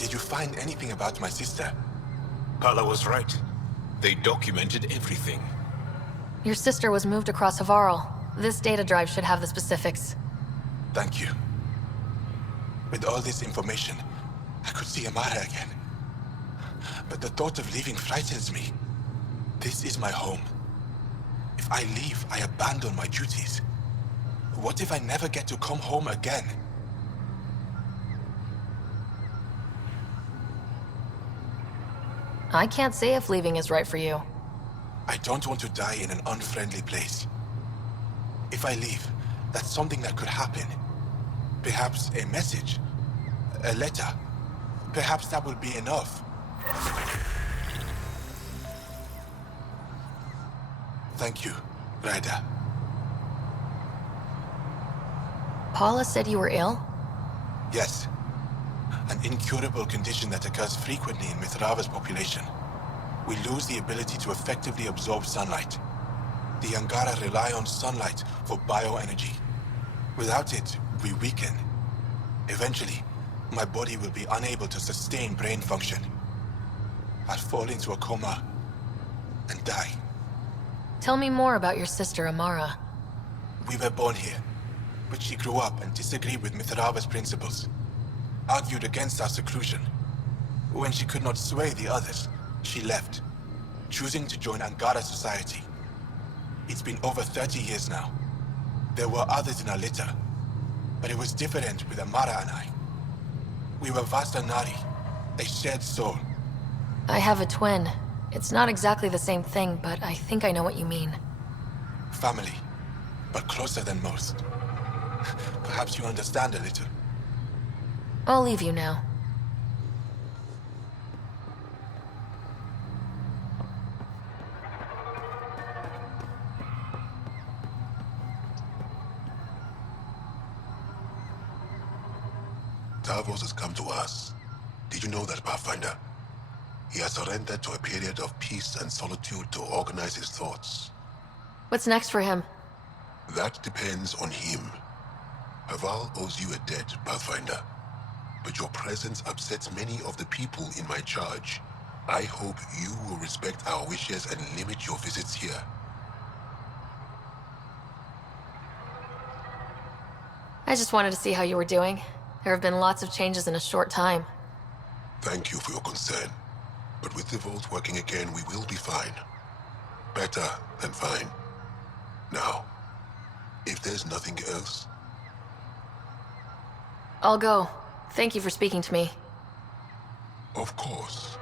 Did you find anything about my sister? Pala was right. They documented everything. Your sister was moved across Havarl. This data drive should have the specifics. Thank you. With all this information, I could see Amara again. But the thought of leaving frightens me. This is my home. If I leave, I abandon my duties. What if I never get to come home again? I can't say if leaving is right for you. I don't want to die in an unfriendly place. If I leave, that's something that could happen. Perhaps a message, a letter. Perhaps that will be enough. Thank you, Ryder. Paula said you were ill? Yes. An incurable condition that occurs frequently in Mithrava's population. We lose the ability to effectively absorb sunlight. The Angara rely on sunlight for bioenergy. Without it, we weaken. Eventually, my body will be unable to sustain brain function. I'll fall into a coma and die. Tell me more about your sister, Amara. We were born here, but she grew up and disagreed with Mithrava's principles. Argued against our seclusion. When she could not sway the others, she left, choosing to join Angara society. It's been over 30 years now. There were others in our litter, but it was different with Amara and I. We were Vastanari, a shared soul. I have a twin. It's not exactly the same thing, but I think I know what you mean. Family, but closer than most. Perhaps you understand a little. I'll leave you now. Davos has come to us. Did you know that, Pathfinder? He has surrendered to a period of peace and solitude to organize his thoughts. What's next for him? That depends on him. Haval owes you a debt, Pathfinder. But your presence upsets many of the people in my charge. I hope you will respect our wishes and limit your visits here. I just wanted to see how you were doing. There have been lots of changes in a short time. Thank you for your concern. But with the vault working again, we will be fine. Better than fine. Now, if there's nothing else... I'll go. Thank you for speaking to me. Of course.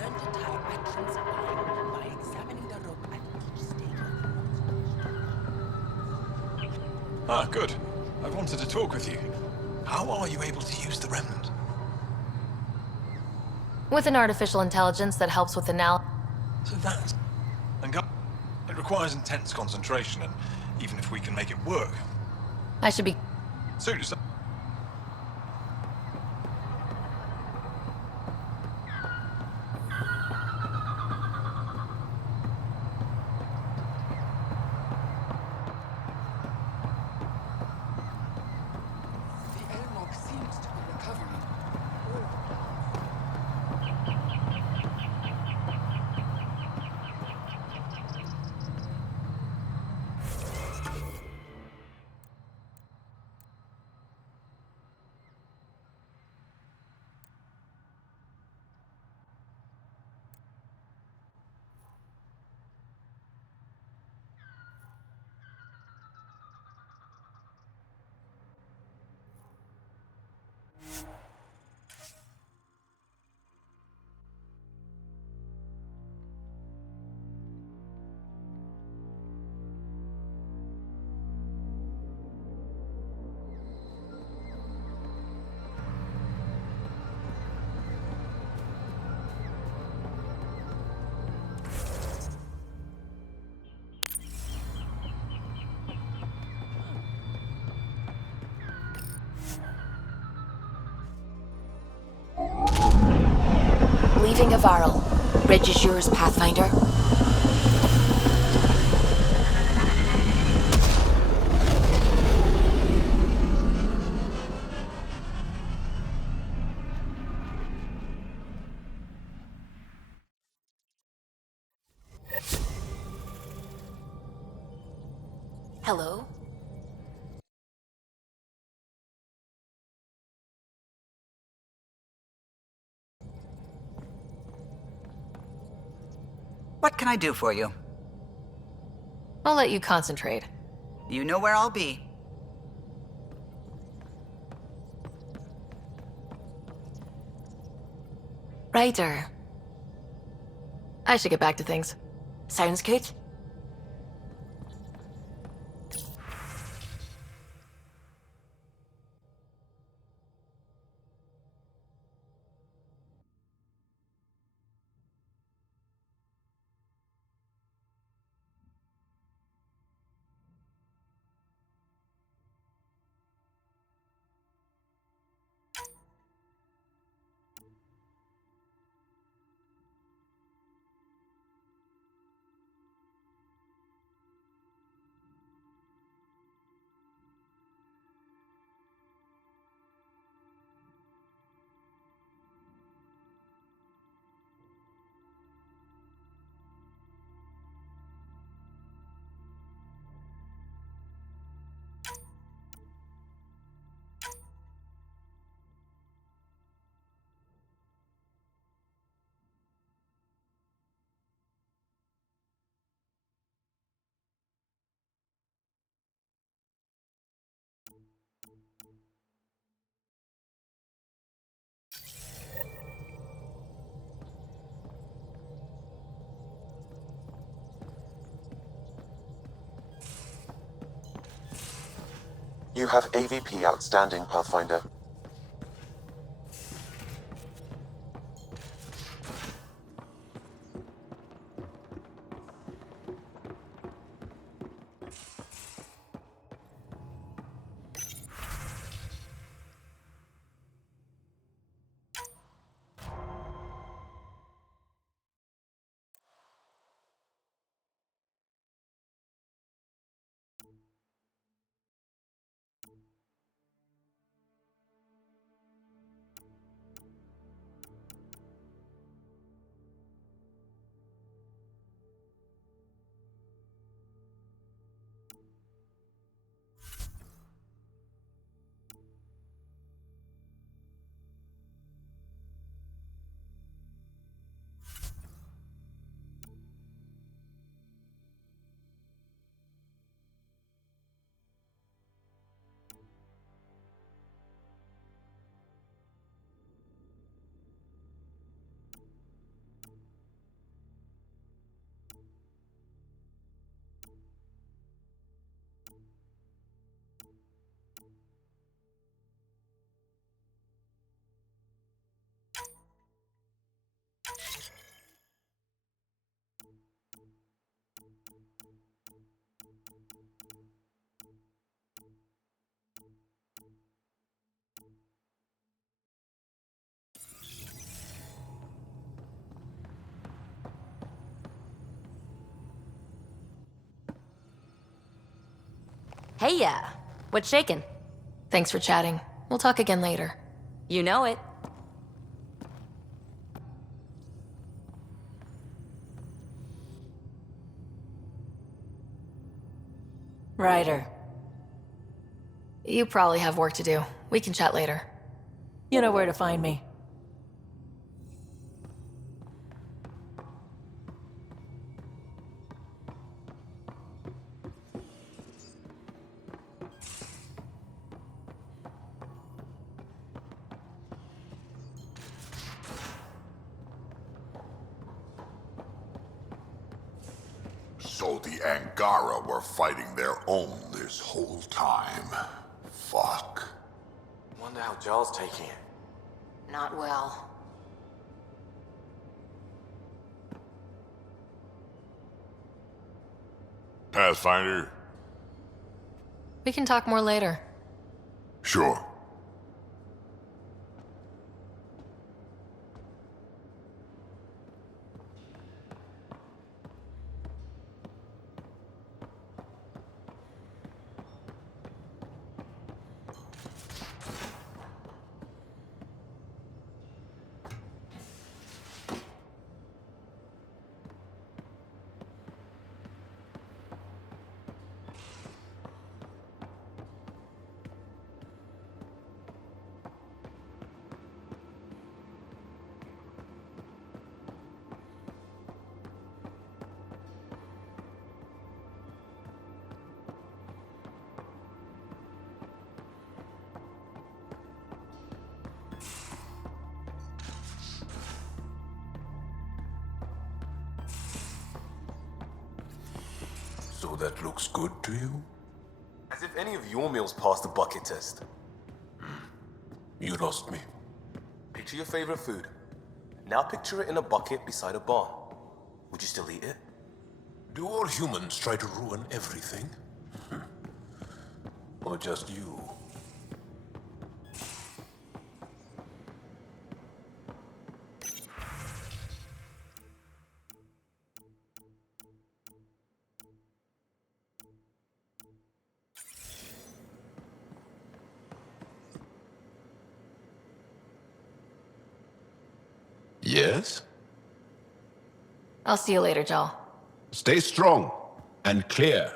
Learn to tie actions line by examining the rope at each stage of the Ah, good. I wanted to talk with you. How are you able to use the Remnant? With an artificial intelligence that helps with So that's... It requires intense concentration, and even if we can make it work... I should be... Suit yourself. The Elmog seems to be recovering. leaving Avarl. Bridge is yours, Pathfinder. Hello? What can I do for you? I'll let you concentrate. You know where I'll be. Ryder. I should get back to things. Sounds good. You have AVP outstanding, Pathfinder. Hey, what's shaking? Thanks for chatting. We'll talk again later. You know it. Ryder. You probably have work to do. We can chat later. You know where to find me. So the Angara were fighting their own this whole time. Fuck. Wonder how Jarl's taking it. Not well. Pathfinder? We can talk more later. Sure. that looks good to you? As if any of your meals passed the bucket test. You lost me. Picture your favorite food. Now picture it in a bucket beside a barn. Would you still eat it? Do all humans try to ruin everything? Or just you? Yes? I'll see you later, Jal. Stay strong and clear.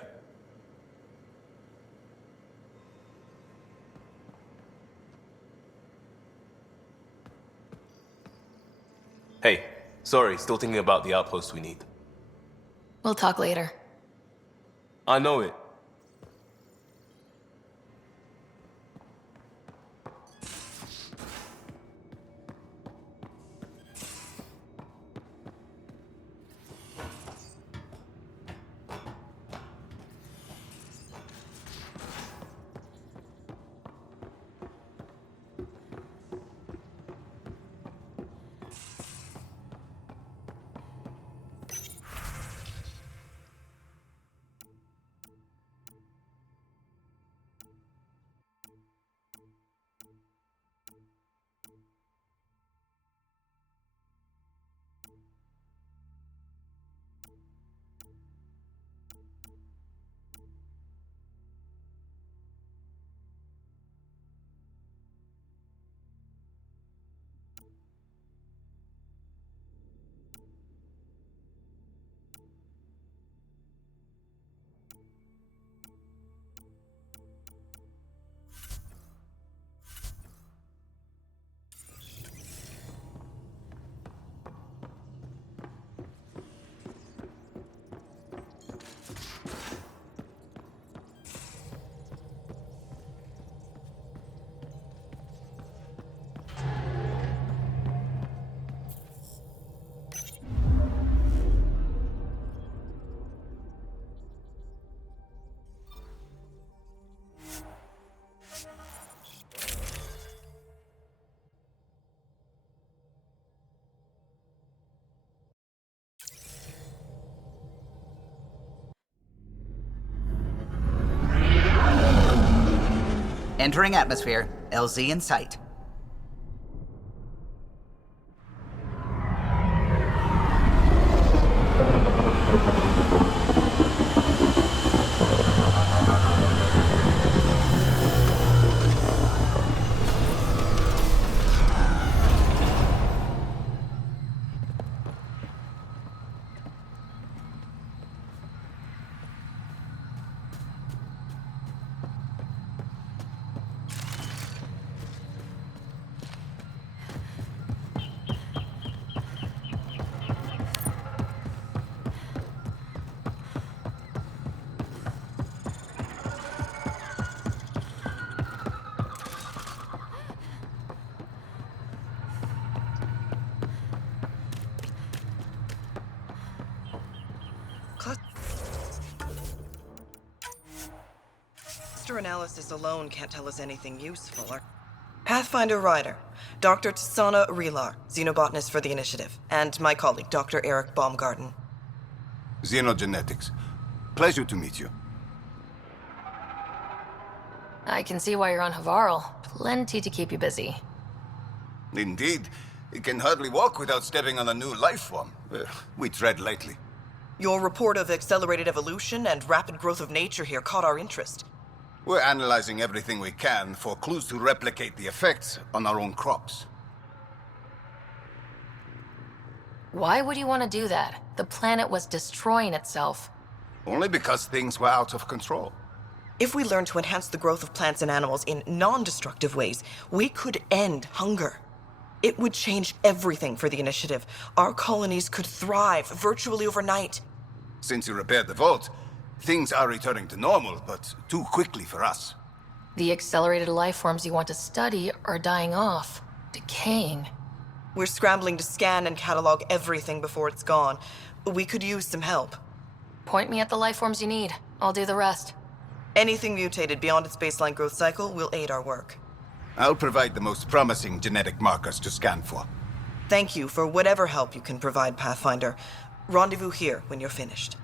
Hey, sorry, still thinking about the outpost we need. We'll talk later. I know it. Entering atmosphere. LZ in sight. Cluster analysis alone can't tell us anything useful. Pathfinder Ryder, Dr. Tsana Relar, xenobotanist for the Initiative, and my colleague, Dr. Eric Baumgarten. Xenogenetics. Pleasure to meet you. I can see why you're on Havarl. Plenty to keep you busy. Indeed. You can hardly walk without stepping on a new life form. We tread lightly. Your report of accelerated evolution and rapid growth of nature here caught our interest. We're analyzing everything we can for clues to replicate the effects on our own crops. Why would you want to do that? The planet was destroying itself. Only because things were out of control. If we learn to enhance the growth of plants and animals in non-destructive ways, we could end hunger. It would change everything for the Initiative. Our colonies could thrive virtually overnight. Since you repaired the vault, things are returning to normal, but too quickly for us. The accelerated life forms you want to study are dying off, decaying. We're scrambling to scan and catalog everything before it's gone. We could use some help. Point me at the life forms you need. I'll do the rest. Anything mutated beyond its baseline growth cycle will aid our work. I'll provide the most promising genetic markers to scan for. Thank you for whatever help you can provide, Pathfinder. Rendezvous here when you're finished.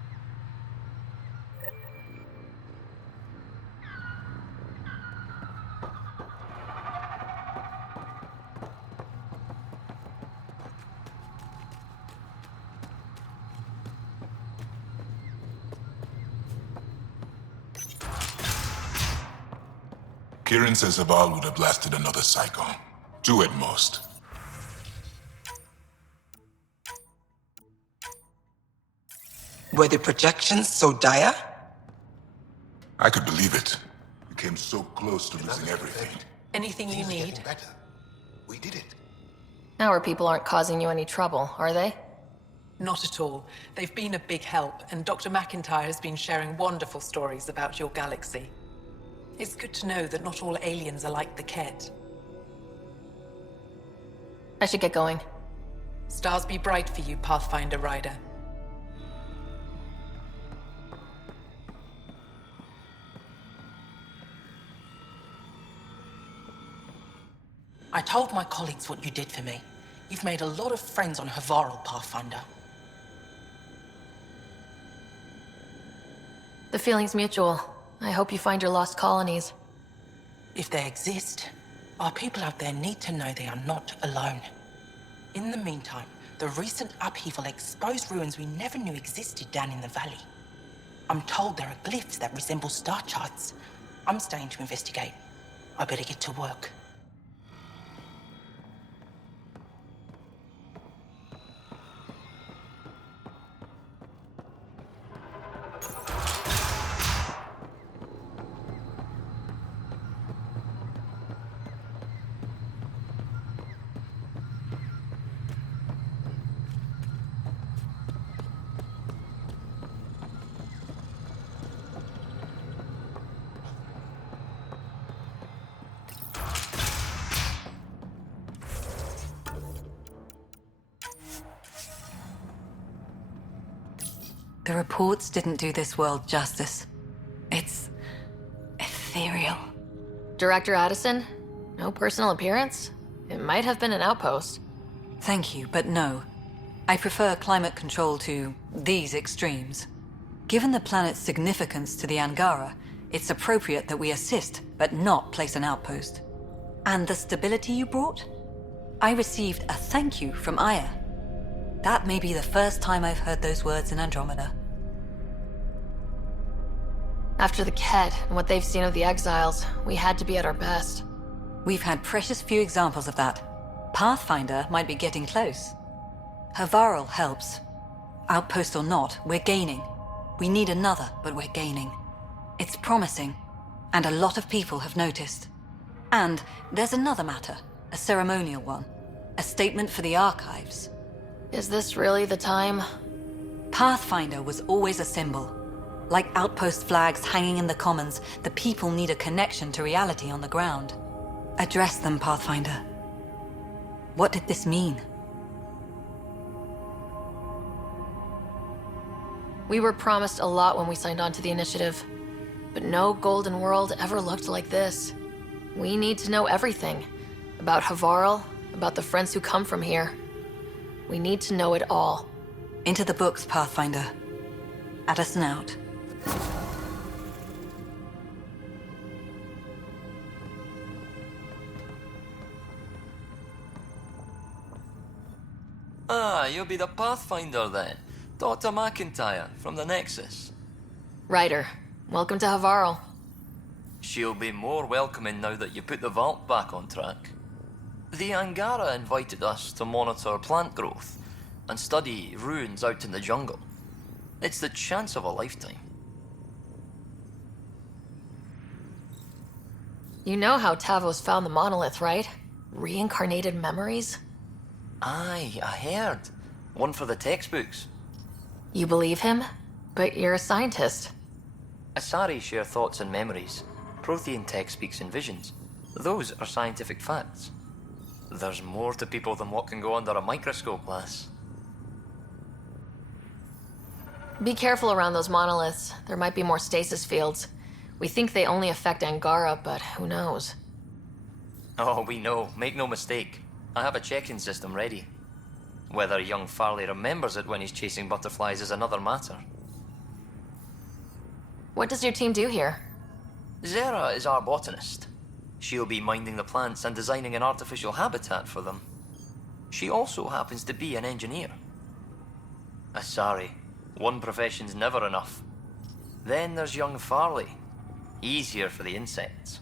Kieran says Haval would have lasted another cycle. 2 at most. Were the projections so dire? I could believe it. We came so close to losing everything. Anything you need? Better. We did it. Our people aren't causing you any trouble, are they? Not at all. They've been a big help, and Dr. McIntyre has been sharing wonderful stories about your galaxy. It's good to know that not all aliens are like the Kett. I should get going. Stars be bright for you, Pathfinder Rider. I told my colleagues what you did for me. You've made a lot of friends on Havarl, Pathfinder. The feeling's mutual. I hope you find your lost colonies. If they exist, our people out there need to know they are not alone. In the meantime, the recent upheaval exposed ruins we never knew existed down in the valley. I'm told there are glyphs that resemble star charts. I'm staying to investigate. I better get to work. The reports didn't do this world justice. It's ethereal. Director Addison? No personal appearance? It might have been an outpost. Thank you, but no. I prefer climate control to these extremes. Given the planet's significance to the Angara, it's appropriate that we assist, but not place an outpost. And the stability you brought? I received a thank you from Aya. That may be the first time I've heard those words in Andromeda. After the Kett and what they've seen of the exiles, we had to be at our best. We've had precious few examples of that. Pathfinder might be getting close. Havarl helps. Outpost or not, we're gaining. We need another, but we're gaining. It's promising, and a lot of people have noticed. And there's another matter, a ceremonial one. A statement for the archives. Is this really the time? Pathfinder was always a symbol. Like outpost flags hanging in the commons, the people need a connection to reality on the ground. Address them, Pathfinder. What did this mean? We were promised a lot when we signed on to the initiative, but no Golden World ever looked like this. We need to know everything. About Havarl, about the friends who come from here. We need to know it all. Into the books, Pathfinder. Addison out. Ah, you'll be the Pathfinder then. Dr. McIntyre from the Nexus. Ryder, welcome to Havarl. She'll be more welcoming now that you put the vault back on track. The Angara invited us to monitor plant growth and study ruins out in the jungle. It's the chance of a lifetime. You know how Tavos found the monolith, right? Reincarnated memories? Aye, I heard. One for the textbooks. You believe him? But you're a scientist. Asari share thoughts and memories. Prothean tech speaks in visions. Those are scientific facts. There's more to people than what can go under a microscope, lass. Be careful around those monoliths. There might be more stasis fields. We think they only affect Angara, but who knows? Oh, we know. Make no mistake. I have a check-in system ready. Whether young Farley remembers it when he's chasing butterflies is another matter. What does your team do here? Zera is our botanist. She'll be minding the plants and designing an artificial habitat for them. She also happens to be an engineer. Sorry, one profession's never enough. Then there's young Farley. He's here for the insects.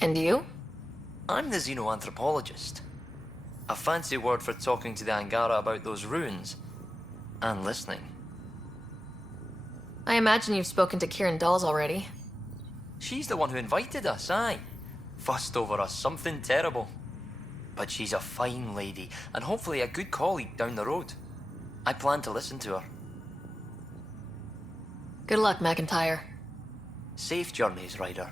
And you? I'm the xenoanthropologist. A fancy word for talking to the Angara about those ruins. And listening. I imagine you've spoken to Kieran Dawes already. She's the one who invited us, aye. Fussed over us something terrible. But she's a fine lady, and hopefully a good colleague down the road. I plan to listen to her. Good luck, McIntyre. Safe journeys, Ryder.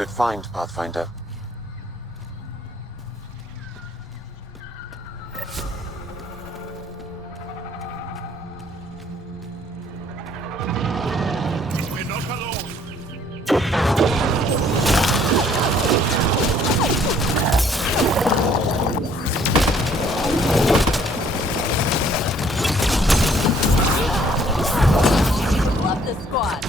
Good find, Pathfinder. squad.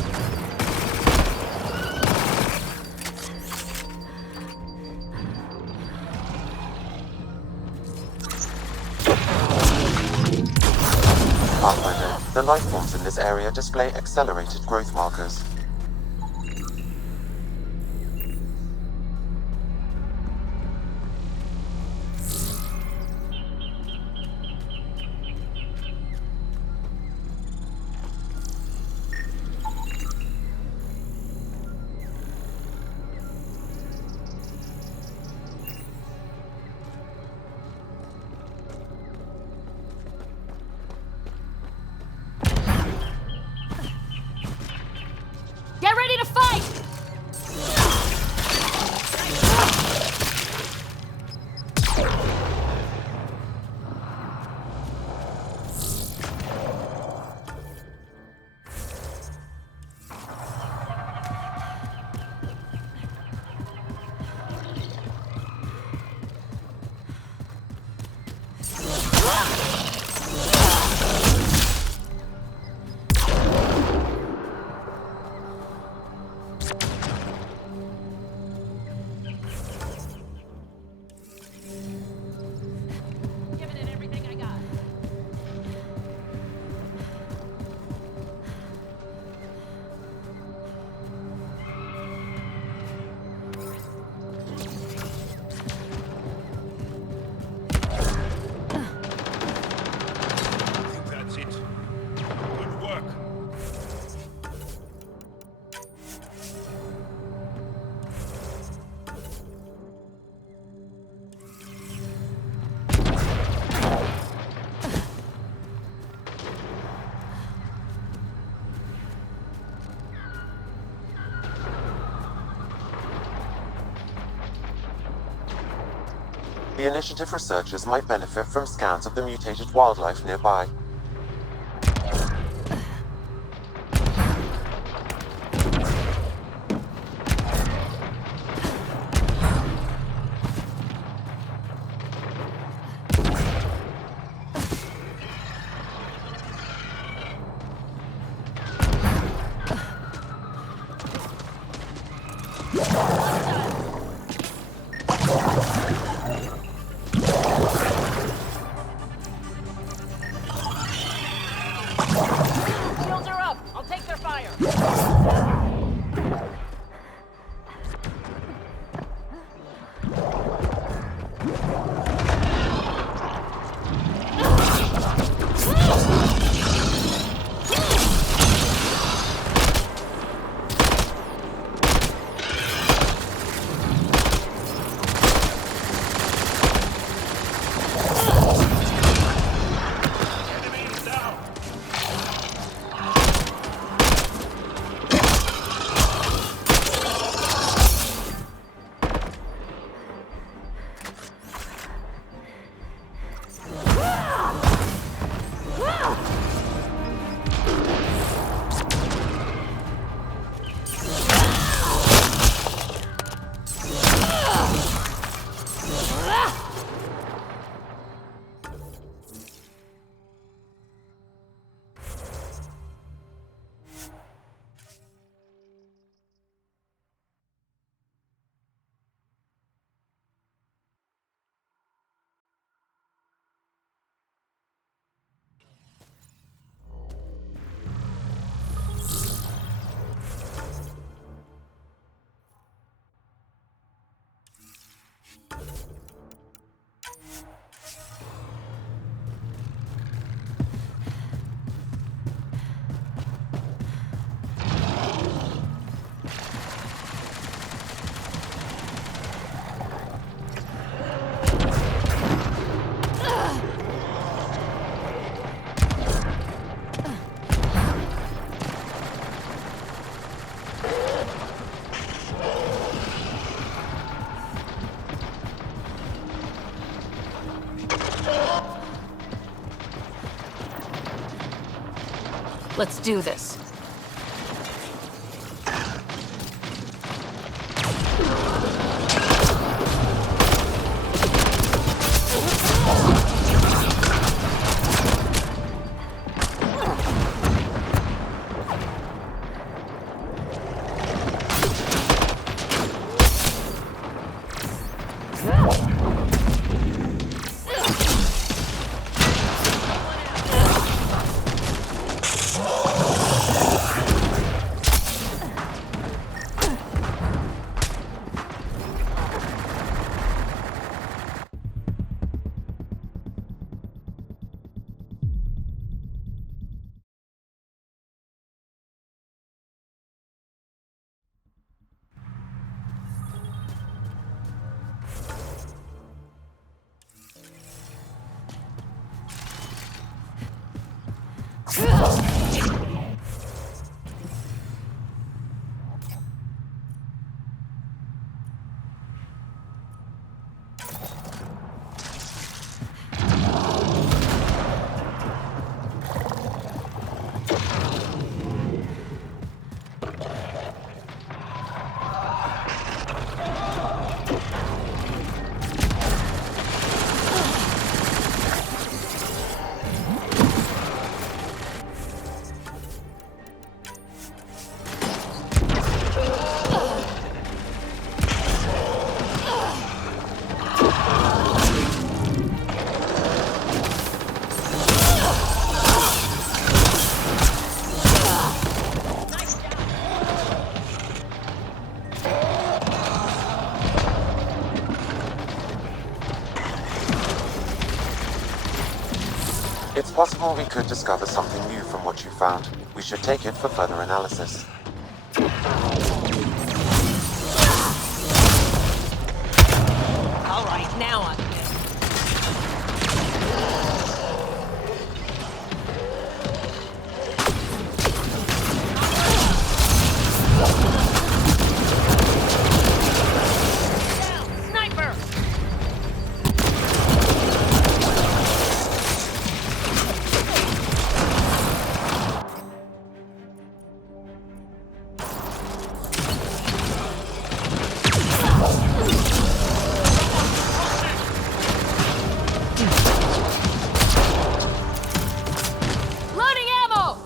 Pathfinder, the life forms in this area display accelerated growth markers. Get ready to fight! Giving it everything I got. I think that's it. Good work. The Initiative researchers might benefit from scans of the mutated wildlife nearby. Shields are up. I'll take their fire. Let's do this. possible we could discover something new from what you found. We should take it for further analysis. All right, now I'm in. Sniper! Loading ammo!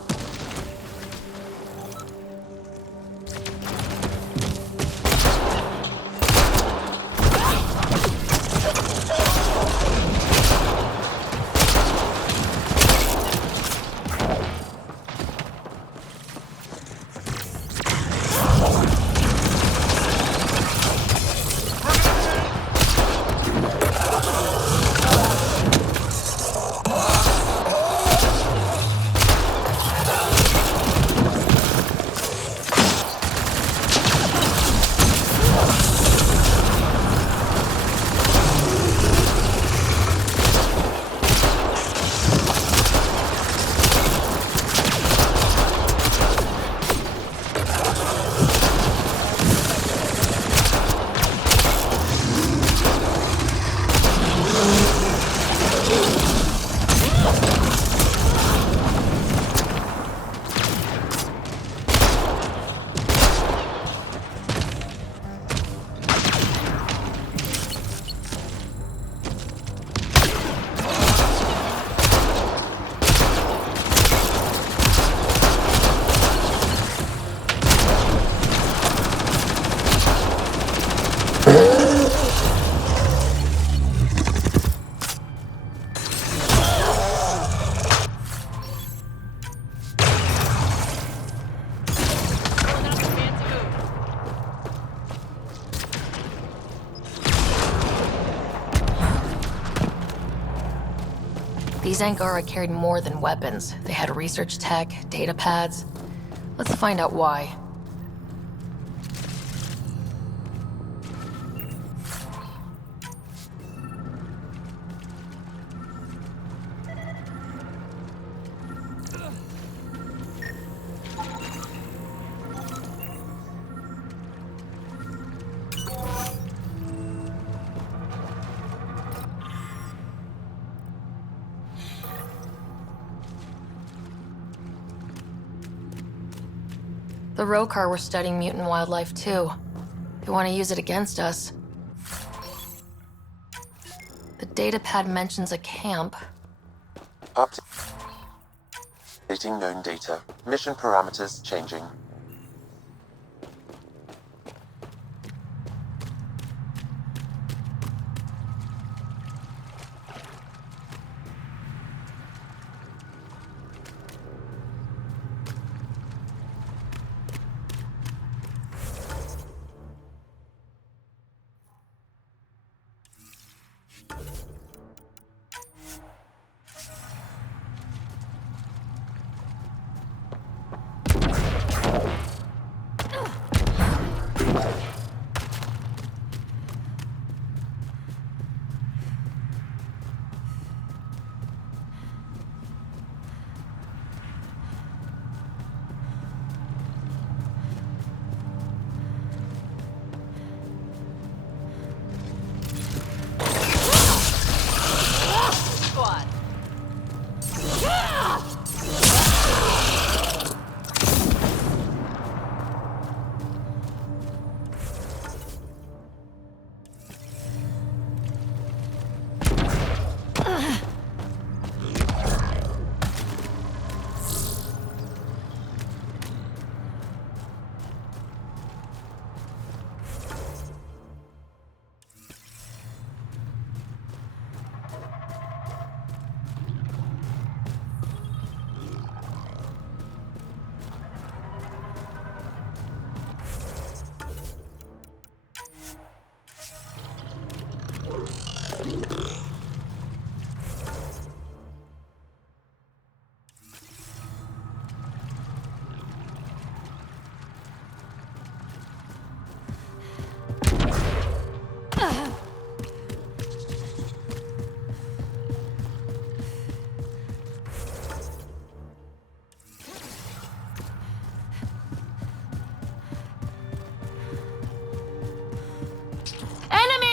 These Angara carried more than weapons. They had research tech, data pads. Let's find out why. The Rokar were studying mutant wildlife too. They want to use it against us. The datapad mentions a camp. Updating known data. Mission parameters changing.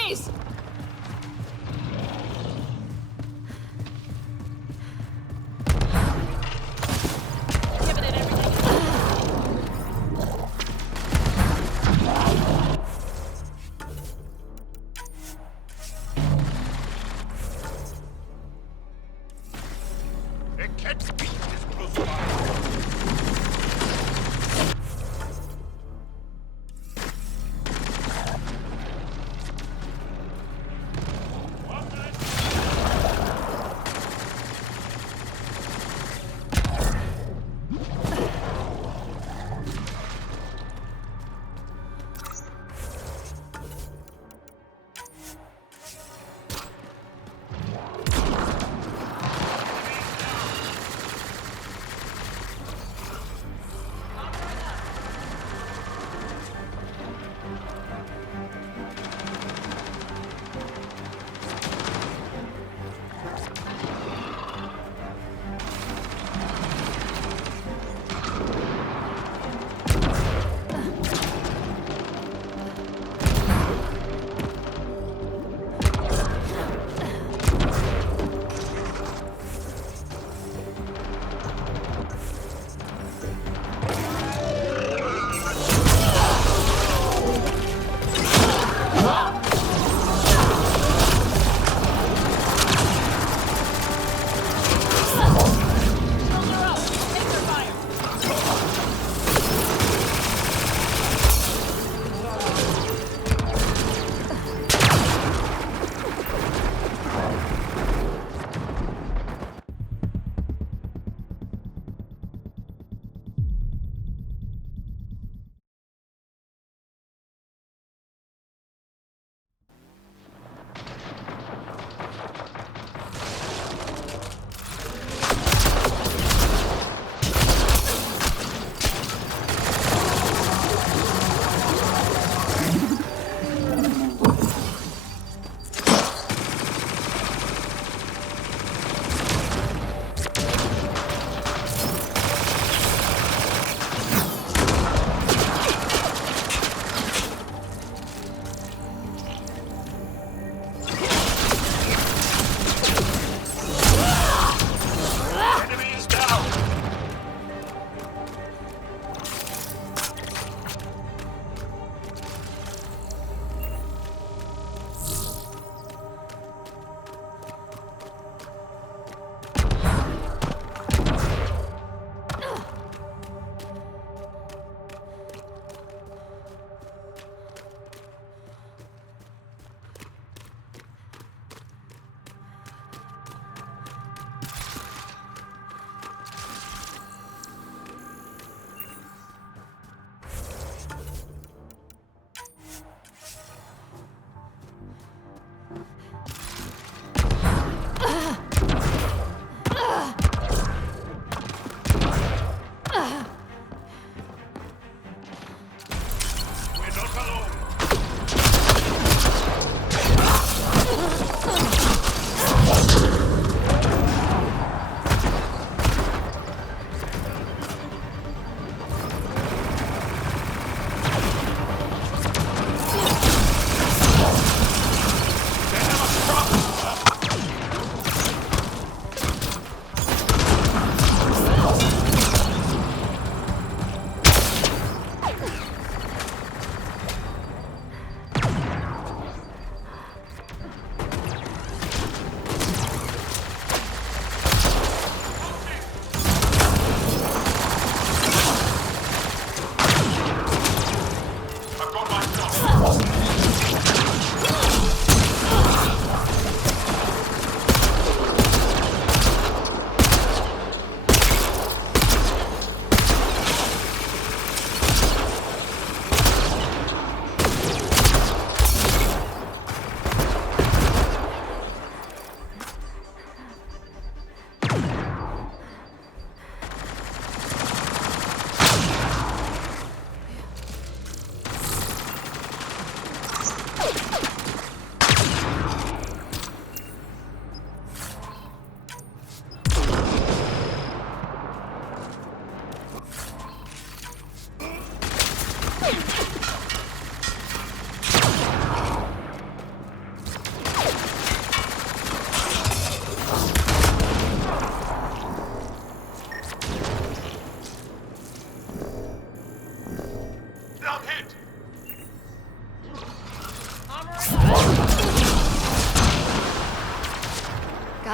Freeze! Giving it everything. It can't be this close by.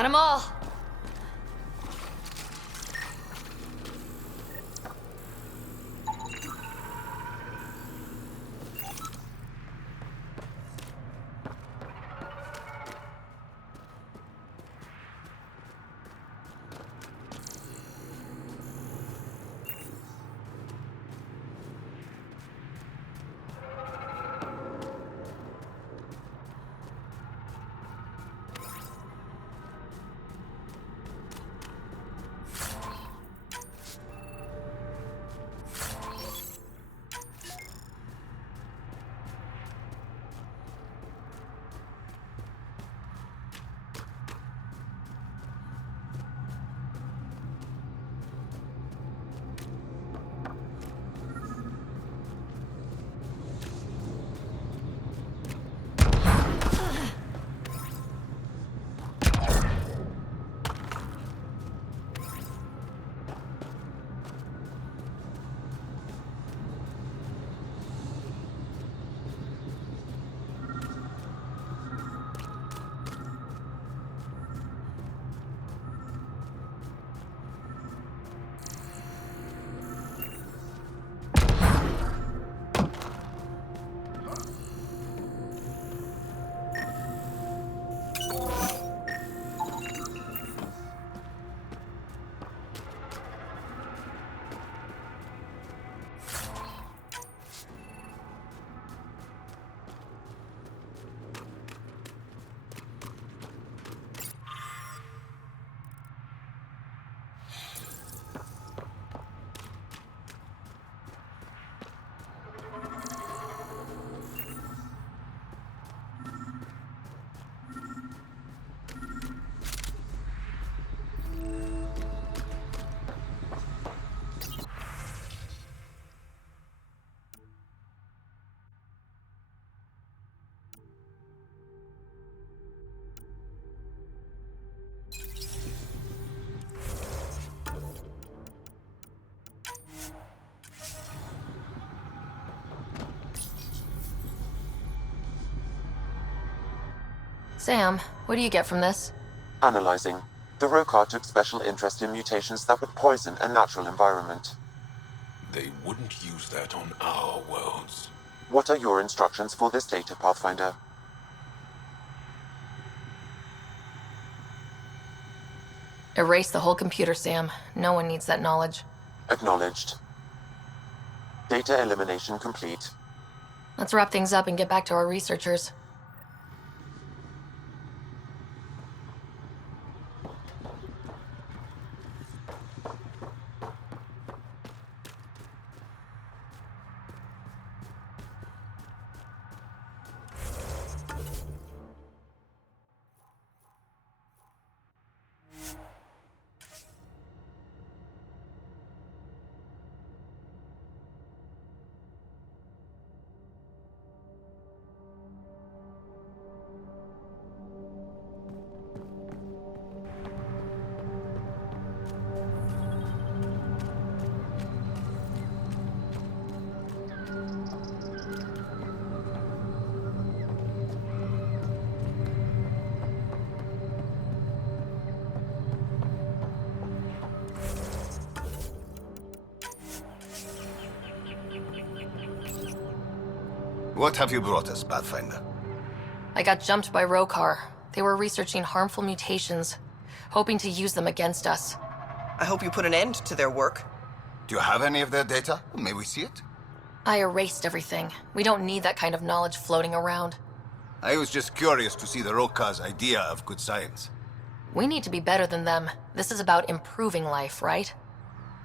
them all. Sam, what do you get from this? Analyzing. The Rokar took special interest in mutations that would poison a natural environment. They wouldn't use that on our worlds. What are your instructions for this data, Pathfinder? Erase the whole computer, Sam. No one needs that knowledge. Acknowledged. Data elimination complete. Let's wrap things up and get back to our researchers. What have you brought us, Pathfinder? I got jumped by Rokar. They were researching harmful mutations, hoping to use them against us. I hope you put an end to their work. Do you have any of their data? May we see it? I erased everything. We don't need that kind of knowledge floating around. I was just curious to see the Rokar's idea of good science. We need to be better than them. This is about improving life, right?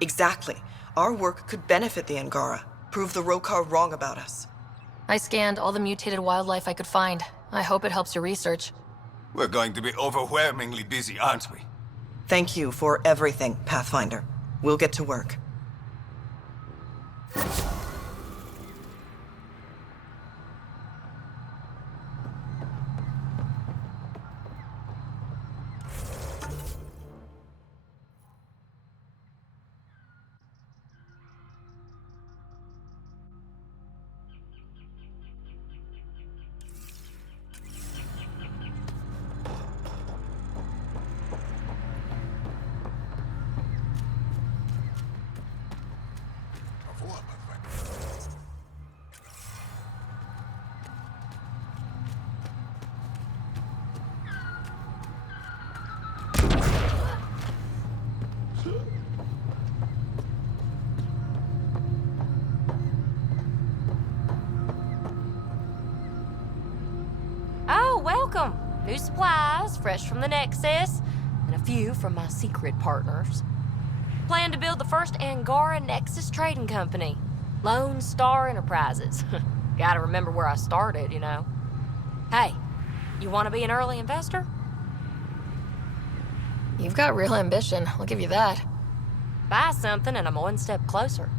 Exactly. Our work could benefit the Angara, prove the Rokar wrong about us. I scanned all the mutated wildlife I could find. I hope it helps your research. We're going to be overwhelmingly busy, aren't we? Thank you for everything, Pathfinder. We'll get to work. New supplies, fresh from the Nexus, and a few from my secret partners. Plan to build the first Angara Nexus trading company. Lone Star Enterprises. Gotta remember where I started, you know. Hey, you want to be an early investor? You've got real ambition, I'll give you that. Buy something and I'm one step closer.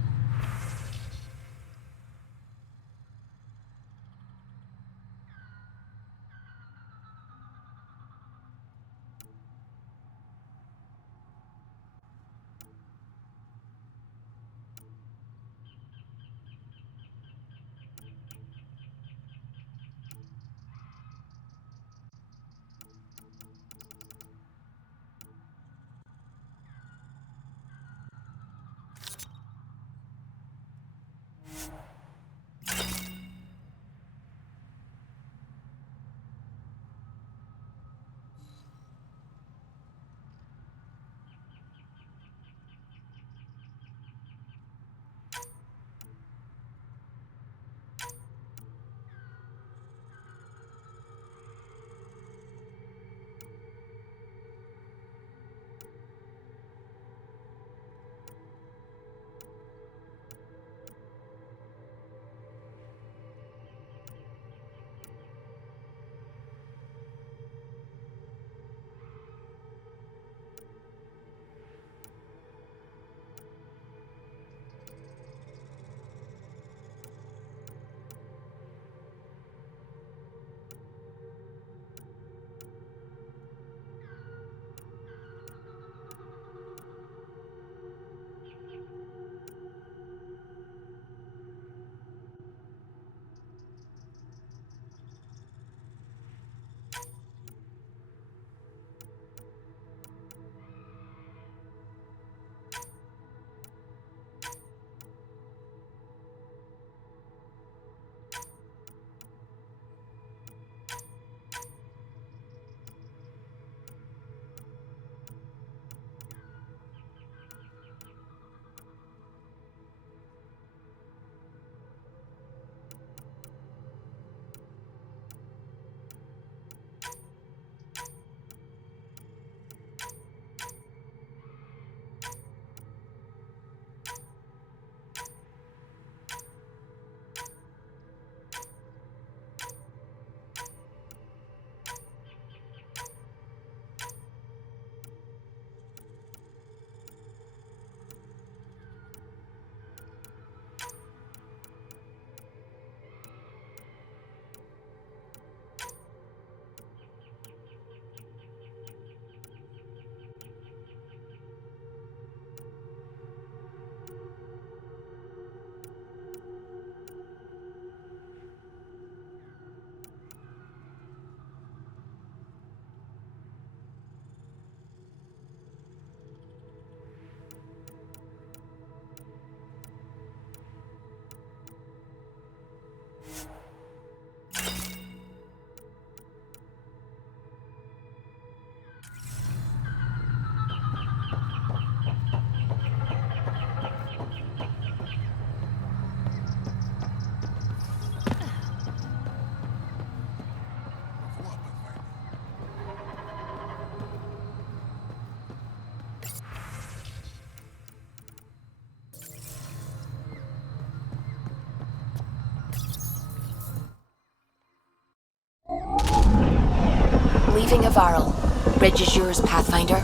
Leaving Avarl. Bridge is yours, Pathfinder.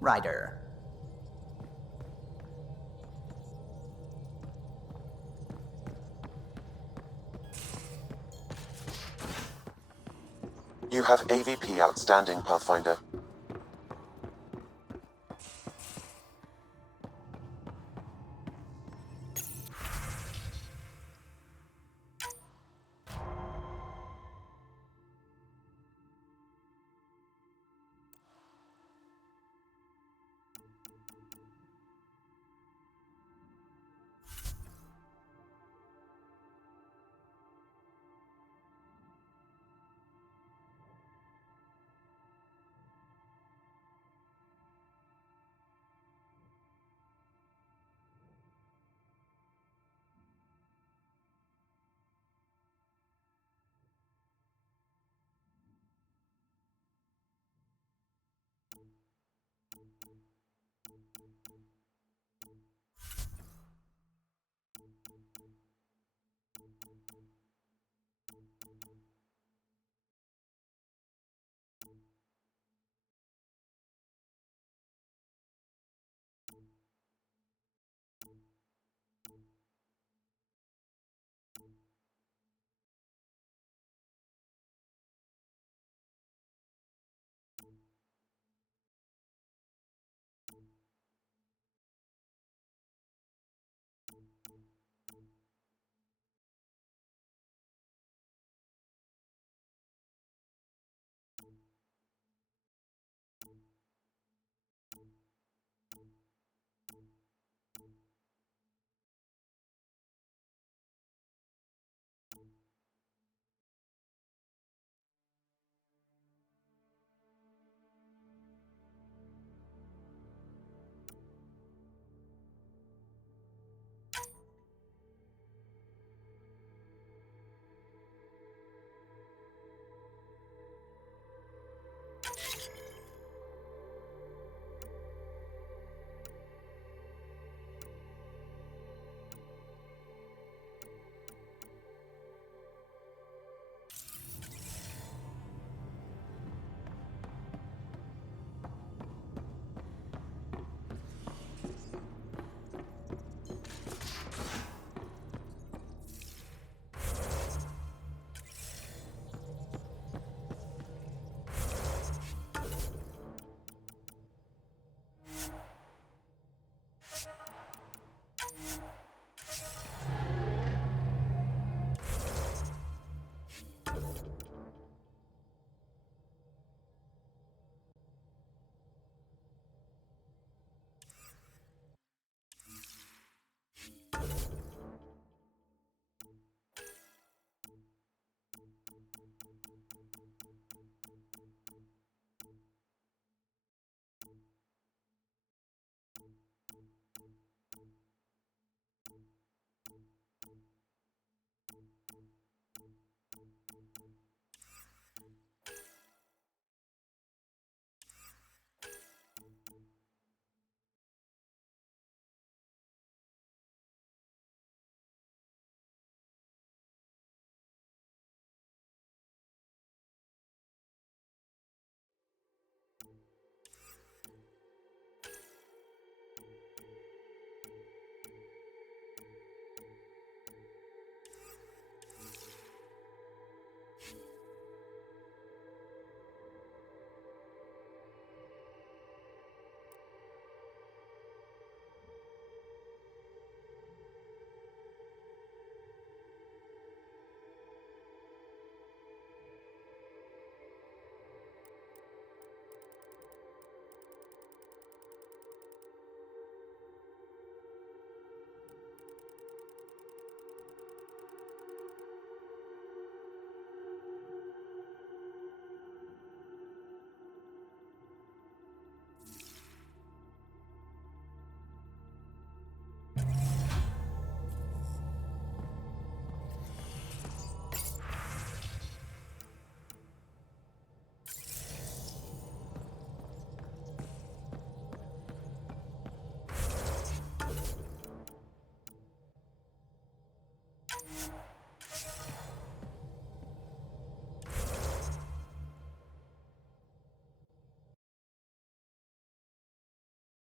Ryder. You have AVP outstanding, Pathfinder.